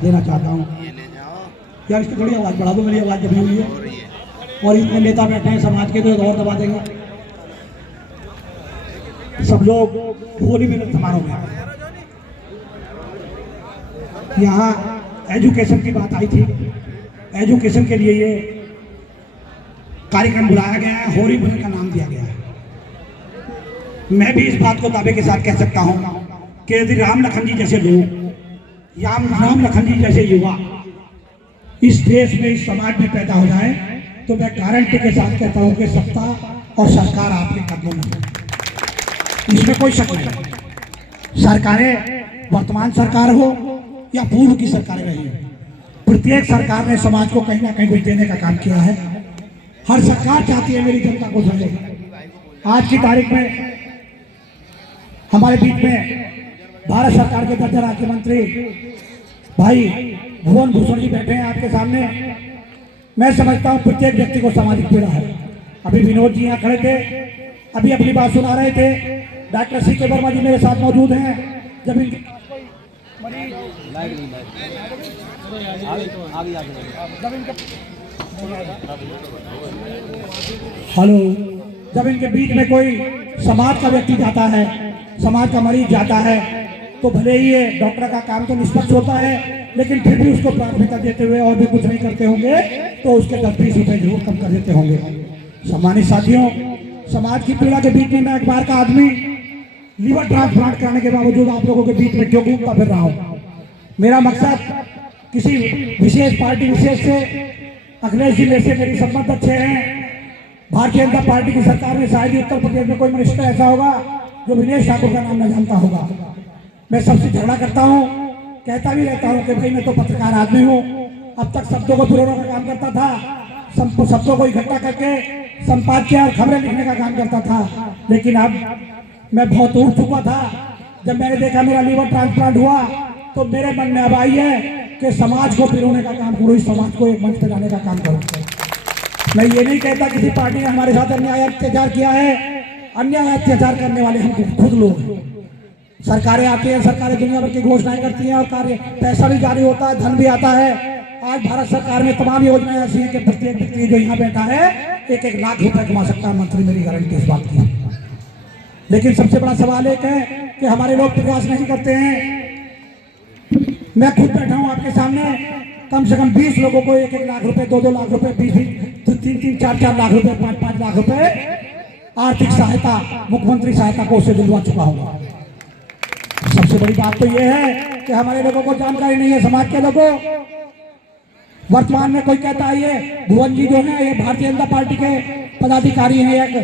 देना चाहता हूँ। यार इसकी थोड़ी आवाज़ बढ़ा दो, मेरी आवाज़ दबी हुई है और इतने नेता बैठे हैं समाज के, तो और दबा देंगे। सब लोग होली मिलन समारोह में यहाँ एजुकेशन की बात आई थी। एजुकेशन के लिए ये कार्यक्रम बुलाया गया है, होली मिलन का नाम दिया गया है। मैं भी इस बात को दावे के साथ कह सकता हूँ कि यदि राम लखन जी जैसे लोग या राम लखन जी जैसे युवा इस देश में, इस समाज में पैदा हो जाए, तो मैं गारंटी के साथ कहता हूँ कि सत्ता और सरकार आपके कदमों में है, इसमें कोई शक नहीं। सरकारें वर्तमान सरकार हो या पूर्व की सरकारें रही हो, प्रत्येक सरकार ने समाज को कहीं ना कहीं कुछ देने का काम किया है। हर सरकार चाहती है मेरी जनता को समझे। आज की तारीख में हमारे बीच में भारत सरकार के दर्जा राज्य मंत्री भाई भुवन भूषण जी बैठे हैं आपके सामने। मैं समझता हूँ प्रत्येक व्यक्ति को सामाजिक पीड़ा है। अभी विनोद जी यहाँ खड़े थे, अभी अपनी बात सुना रहे थे। डॉक्टर सी के वर्मा जी मेरे साथ मौजूद हैं। जब इनके हेलो, जब इनके बीच में कोई समाज का व्यक्ति जाता है, समाज का मरीज जाता है, तो भले ही ये डॉक्टर का काम तो निष्पक्ष होता है, लेकिन फिर भी उसको प्राथमिकता देते हुए और भी कुछ नहीं करते होंगे तो उसके 10-20 रुपए जरूर कम कर देते होंगे। सम्मानित साथियों, समाज की पीड़ा के बीच में मैं अखबार का आदमी लीवर ट्रांसप्लांट कराने के बावजूद आप लोगों के बीच में क्यों घूमता फिर रहा हूँ। मेरा मकसद किसी विशेष पार्टी विशेष से, अखिलेश जिले से मेरी संबंध अच्छे हैं। भारतीय जनता पार्टी की सरकार में शायद ही उत्तर प्रदेश में कोई मिनिस्टर ऐसा होगा जो विनेश ठाकुर का नाम न जानता होगा। मैं सबसे झगड़ा करता हूँ, कहता भी रहता हूँ कि भाई मैं तो पत्रकार आदमी हूँ। अब तक शब्दों को पिरोने का काम करता था, शब्दों को इकट्ठा करके संपादकीय और खबरें लिखने का काम करता था, लेकिन अब मैं बहुत उठ चुका था। जब मैंने देखा मेरा लीवर ट्रांसप्लांट हुआ तो मेरे मन में अब आई है कि समाज को पिरोने का काम करो, इस समाज को एक मंच पे लाने का काम करो। मैं ये नहीं कहता किसी पार्टी ने हमारे साथ अन्याय अत्याचार किया है। अन्याय अत्याचार करने वाले हम खुद लोग। सरकारें आती हैं, सरकारें दुनिया भर की घोषणाएं करती हैं और कार्य पैसा भी जारी होता है, धन भी आता है। आज भारत सरकार में तमाम योजनाएं ऐसी हैं कि प्रत्येक व्यक्ति जो यहाँ बैठा है 1-1 लाख रुपए कमा सकता है। मंत्री मेरी गारंटी इस बात की। लेकिन सबसे बड़ा सवाल एक है कि हमारे लोग प्रयास नहीं करते हैं। मैं खुद बैठा हूँ आपके सामने, कम से कम 20 लोगों को 1-1 लाख रुपए, 2-2 लाख रुपए, 20-20, 3-3, 4-4 लाख रुपए, 5-5 लाख रुपए आर्थिक सहायता, मुख्यमंत्री सहायता को उससे दिलवा चुका हूँ। सबसे बड़ी बात तो यह है कि हमारे लोगों को जानकारी नहीं है, समाज के लोगों। वर्तमान में कोई कहता है ये भुवन जी जो है ये भारतीय जनता पार्टी के पदाधिकारी हैं, एक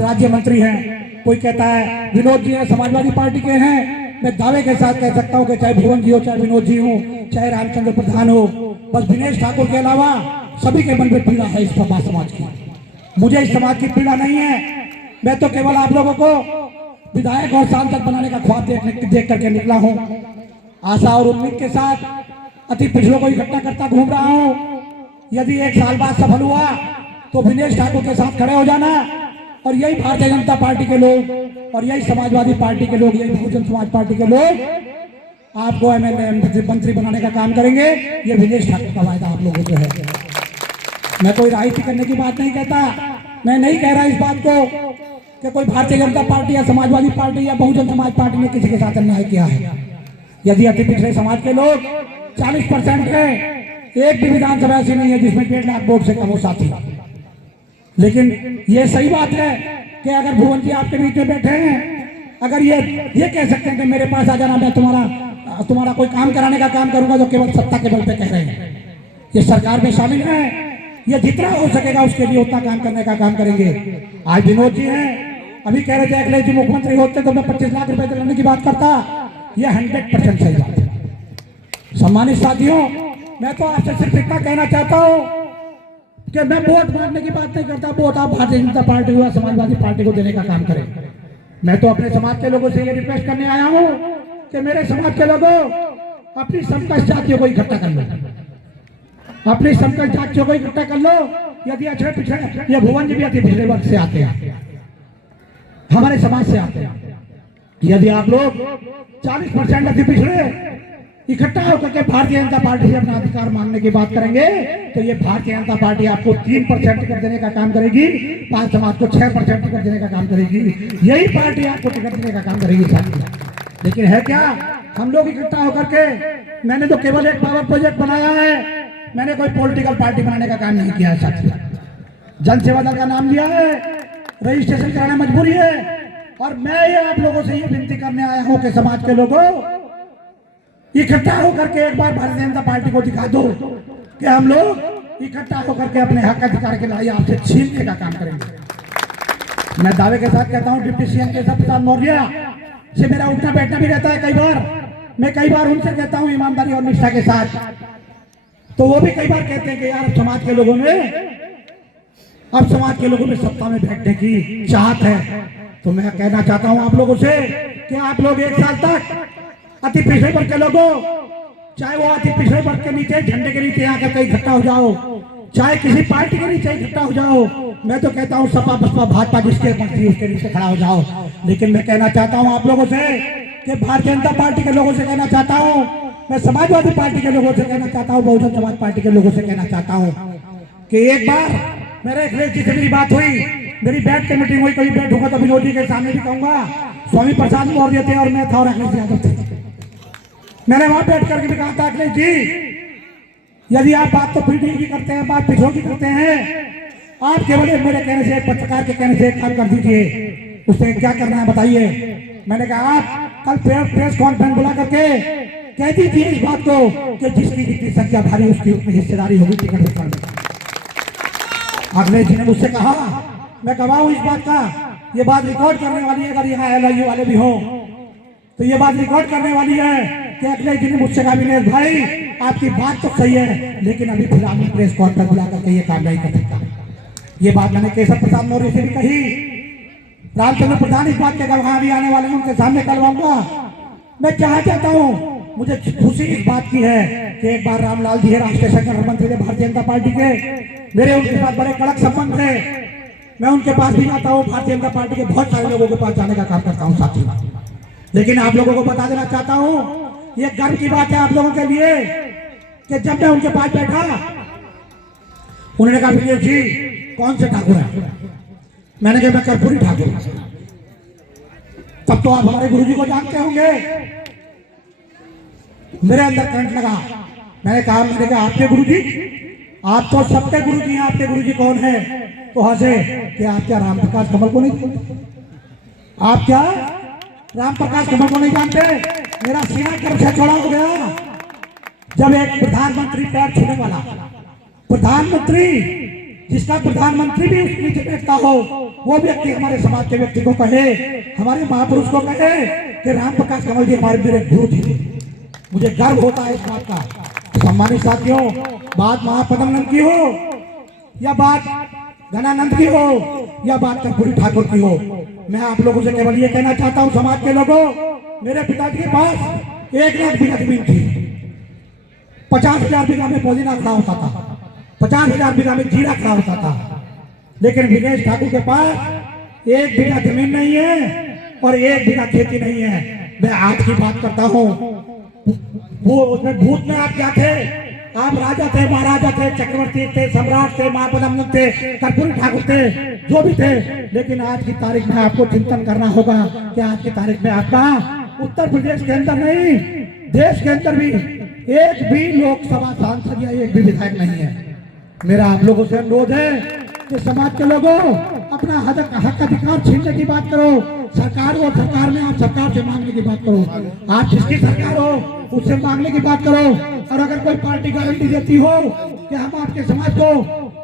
राज्य मंत्री हैं। कोई कहता है विनोद जी हैं, समाजवादी पार्टी के हैं। मैं दावे के साथ कह सकता हूँ कि चाहे भुवन जी हो, चाहे विनोद जी हो, चाहे रामचंद्र प्रधान हो, बस विनेश ठाकुर के अलावा सभी के मन में पीड़ा है इस समाज की। मुझे इस समाज की पीड़ा नहीं है। मैं तो केवल आप लोगों को विधायक और सांसद बनाने का ख्वाब देख करके निकला हूँ। आशा और उम्मीद के साथ अति पिछड़ों को इकट्ठा करता घूम रहा हूँ। यदि 1 साल बाद सफल हुआ तो विनेश ठाकुर के साथ खड़े हो जाना और यही भारतीय जनता पार्टी के लोग और यही समाजवादी पार्टी के लोग, यही बहुजन समाज पार्टी के लोग आपको एमएलए मंत्री बनाने का काम करेंगे। ये विनेश ठाकुर का वायदा आप लोगों को है। मैं कोई राजनीति करने की बात नहीं कहता। मैं नहीं कह रहा इस बात को कि कोई भारतीय जनता पार्टी या समाजवादी पार्टी या बहुजन समाज पार्टी ने किसी के साथ अन्याय किया है। यदि अति पिछड़े समाज के लोग 40% है, एक भी विधानसभा ऐसी नहीं है जिसमें 1.5 लाख वोट से कम हो साथी। लेकिन ये सही बात है कि अगर भुवन जी आपके बीच में बैठे हैं, अगर ये कह सकते हैं कि मेरे पास आ जाना, मैं तुम्हारा कोई काम कराने का काम करूंगा, जो केवल सत्ता के बल पे कह रहे हैं। ये सरकार में शामिल है, ये जितना हो सकेगा उसके लिए उतना काम करने का काम करेंगे। आज विनोद जी हैं, अभी कह रहे थे अखिलेश जी मुख्यमंत्री होते तो मैं 25 लाख रुपए दिलाने की बात करता। यह 100% सही बात है। सम्मानित साथियों, मैं तो आपसे सिर्फ इतना कहना चाहता हूँ कि मैं वोट मांगने की बात नहीं करता। वोट आप भारतीय जनता पार्टी हुआ समाजवादी पार्टी को देने का काम करें। मैं तो अपने समाज के लोगों से ये रिक्वेस्ट करने आया हूँ कि मेरे समाज के लोगों अपनी समकक्ष जातियों को इकट्ठा कर लो, अपनी समकक्ष जातियों को इकट्ठा कर लो। यदि अछड़े पिछड़े, ये भुवन जी भी अति पिछड़े वर्ग से आते हैं, हमारे समाज से आते हैं। यदि आप लोग 40% अति पिछड़े इकट्ठा होकर के भारतीय जनता पार्टी से अपना अधिकार मांगने की बात करेंगे तो ये भारतीय जनता पार्टी आपको 3% टिकट देने का काम करेगी, 5 समाज को 6% टिकट देने का काम करेगी। यही पार्टी आपको टिकट देने का काम करेगी साथी। लेकिन है क्या, हम लोग इकट्ठा होकर के, मैंने तो केवल एक पावर प्रोजेक्ट बनाया है, मैंने कोई पॉलिटिकल पार्टी बनाने का काम नहीं किया है साथी। जन सेवा दल का नाम लिया है, रजिस्ट्रेशन कराना मजबूरी है। और मैं ये आप लोगों से ये विनती करने आया हूं कि समाज के लोगों इकट्ठा होकर के एक बार भारतीय जनता पार्टी को दिखा दो कि हम लोग इकट्ठा होकर के अपने हक अधिकार के लड़ाई आपसे छीनने का काम करेंगे। मैं दावे के साथ कहता हूं, डिप्टी सीएम केशव प्रसाद मौर्य से मेरा उठना बैठना भी रहता है। मैं कई बार उनसे कहता हूं ईमानदारी और निष्ठा के साथ, तो वो भी कई बार कहते हैं कि यार समाज के लोगों में सत्ता में बैठने की चाहत है। तो मैं कहना चाहता हूं आप लोगों से कि आप लोग 1 साल तक अति पिछड़े वर्ग के लोगों, चाहे वो अति पिछड़े वर्ग के नीचे झंडे के नीचे आकर के इकट्ठा हो जाओ, चाहे किसी पार्टी के नीचे इकट्ठा हो जाओ। मैं तो कहता हूं सपा बसपा भाजपा जिसके मंत्री उसके नीचे खड़ा हो जाओ। लेकिन मैं कहना चाहता हूं आप लोगों से कि भारतीय जनता पार्टी के लोगों से कहना चाहता हूं, मैं समाजवादी पार्टी के लोगों से कहना चाहता हूं, बहुजन समाज पार्टी के लोगों से कहना चाहता हूं कि एक बार मेरे अखिलेश जी से मेरी बात हुई, मेरी बैठ के मीटिंग हुई, कभी बैठूंगा तो विनोद जी के सामने भी कहूंगा, स्वामी प्रसाद मौर्य थे और मैं था और अखिलेश यादव थे। मैंने वहां बैठ करके भी कहा था, अखिलेश जी यदि आप बात तो पीढ़ी की करते हैं, बात पिछड़ों की करते हैं, आप केवल मेरे कहने से, पत्रकार के कहने से एक काम कर दीजिए, उससे क्या करना है बताइए। मैंने कहा आप कल प्रेस कॉन्फ्रेंस बुला करके कह दीजिए इस बात को कि जिसकी जितनी संख्या भारी उसकी उतनी हिस्सेदारी होगी टिकट वितरण में। अखिलेश जी ने मुझसे कहा, मैं गवाह हूं इस बात का, ये बात रिकॉर्ड करने वाली है, अगर यहाँ LIU वाले भी हो तो ये बात रिकॉर्ड करने वाली है कि अखिलेश जी ने मुझसे कहा, विनेश भाई आपकी बात तो सही है, लेकिन अभी फिलहाल में प्रेस कॉन्फ्रेंस बुला करके ये काम नहीं कर सकता। ये बात मैंने केशव प्रसाद मौर्य से भी कही, रामचंद्र प्रधान इस बात के गवाह भी आने वाले हैं, उनके सामने करवाऊंगा। मैं क्या चाहता हूँ, मुझे खुशी इस बात की है कि एक बार रामलाल जी है, राष्ट्रीय संगठन मंत्री थे भारतीय जनता पार्टी के, मेरे उनके साथ बड़े कड़क संबंध है। मैं उनके पास भी जाता हूँ, भारतीय जनता पार्टी के बहुत सारे लोगों के पास जाने का काम करता हूँ साथी। लेकिन आप लोगों को बता देना चाहता हूँ, ये गर्व की बात है आप लोगों के लिए कि जब मैं उनके पास बैठा, उन्होंने कहा, विजय जी कौन से ठाकुर है? मैंने कहा मैं कर्पूरी ठाकुर। तब तो आप हमारे गुरुजी को जानते होंगे। मेरे अंदर करंट लगा। मैंने कहा आपके गुरुजी? आप तो सबके गुरुजी हैं, आपके गुरुजी कौन है? तो हंसे कि आप क्या राम प्रकाश कमल को नहीं जानते? आप क्या राम प्रकाश कमल को नहीं जानते? मेरा सीना गर्व से चौड़ा हो गया जब एक प्रधानमंत्री पैर छूने वाला, प्रधानमंत्री जिसका प्रधानमंत्री भी उसके नीचे बैठता हो, वो व्यक्ति हमारे समाज के व्यक्ति को कहे, हमारे महापुरुष को कहे कि राम प्रकाश कमल जी हमारे मेरे गुरु जी। मुझे गर्व होता है इस बात का। सम्मानित साथियों, बात महापद्मनंद की हो या बात घनानंद की हो या बात कर्पूरी ठाकुर की हो, मैं आप लोगों से केवल ये कहना चाहता हूँ, समाज के लोगों, मेरे पिताजी के पास 1 लाख बीघा जमीन थी, 50,000 बीघा में पौधीना खड़ा होता था, 50,000 बीघा में जीरा खड़ा होता था। लेकिन विनेश ठाकुर के पास 1 बीघा जमीन नहीं है और 1 बीघा खेती नहीं है। मैं आज की बात करता हूँ, वो उसमें भूत में आप क्या थे? आप राजा थे, महाराजा थे, चक्रवर्ती थे, सम्राट थे, महापद्मनंद थे, कर्पूरी ठाकुर थे, जो भी थे। लेकिन आज की तारीख में आपको चिंतन करना होगा कि आज की तारीख में आपका उत्तर प्रदेश के अंदर नहीं, देश के अंदर भी एक भी लोकसभा सांसद या एक भी विधायक नहीं है। मेरा आप लोगों से अनुरोध है कि समाज के लोगों, अपना हक अधिकार छीनने की बात करो, सरकार हो, सरकार में आप सरकार से मांगने की बात करो, आप जिसकी सरकार हो उससे मांगने की बात करो। और अगर कोई पार्टी गारंटी देती हो कि हम आपके समाज को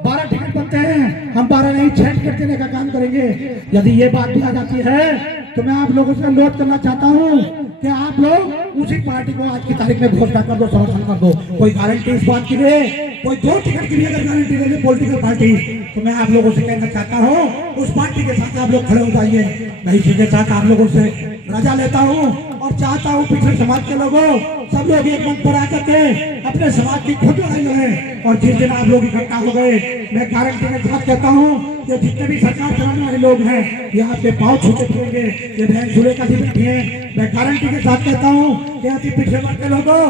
12 टिकट बनते हैं, हम 12 नहीं 6 टिकट देने का काम करेंगे, यदि ये बात भी आ जाती है तो मैं आप लोगों से अनुरोध करना चाहता हूँ कि आप लोग उसी पार्टी को आज की तारीख में घोषणा कर दो, समर्थन कर दो। कोई गारंटी इस बात की दे, कोई 2 टिकट की भी अगर गारंटी दे दे पॉलिटिकल पार्टी, तो मैं आप लोगों से कहना चाहता हूँ उस पार्टी के साथ आप लोग खड़े हो जाइए। मैं इसी के साथ आप लोगों से रजा लेता हूँ और चाहता हूँ पिछड़े समाज के लोगों सब लोग एक मंच पर आकर के अपने समाज की खुद लड़ाई लड़े। और जिस दिन आप लोग इकट्ठा हो गए, मैं गारंटी के साथ कहता हूँ कि जितने भी सरकार चलाने वाले लोग हैं यहाँ पे पाँव छूटे फिरेंगे, ये बहन झूले का भी बैठी है। मैं गारंटी के साथ कहता हूँ कि अति पिछड़े वर्ग के लोगों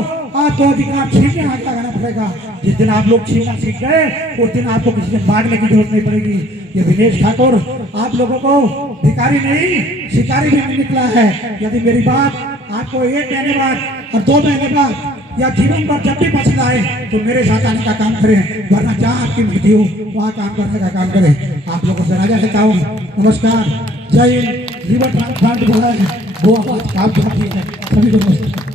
आपको अधिकार छीनने हाथ लगाना पड़ेगा। जिस दिन आप लोग छीनना सीख गए उस दिन आपको किसी से मांगने की जरूरत नहीं पड़ेगी। ये विनेश ठाकुर आप लोगों को भिखारी नहीं शिकारी भी नहीं निकला है। यदि मेरी बात आपको 1 महीने बाद और 2 महीने बाद या जीवन भर जब भी पसंद आए तो मेरे साथ आने का काम करें, वरना जहाँ आपकी मर्जी हो वहाँ काम करने का काम करें। आप लोगों से राजा कहता हूँ नमस्कार, जय हिंद। रिवर ट्रांसप्लांट जो है वो आवाज काम करती है। सभी को नमस्कार।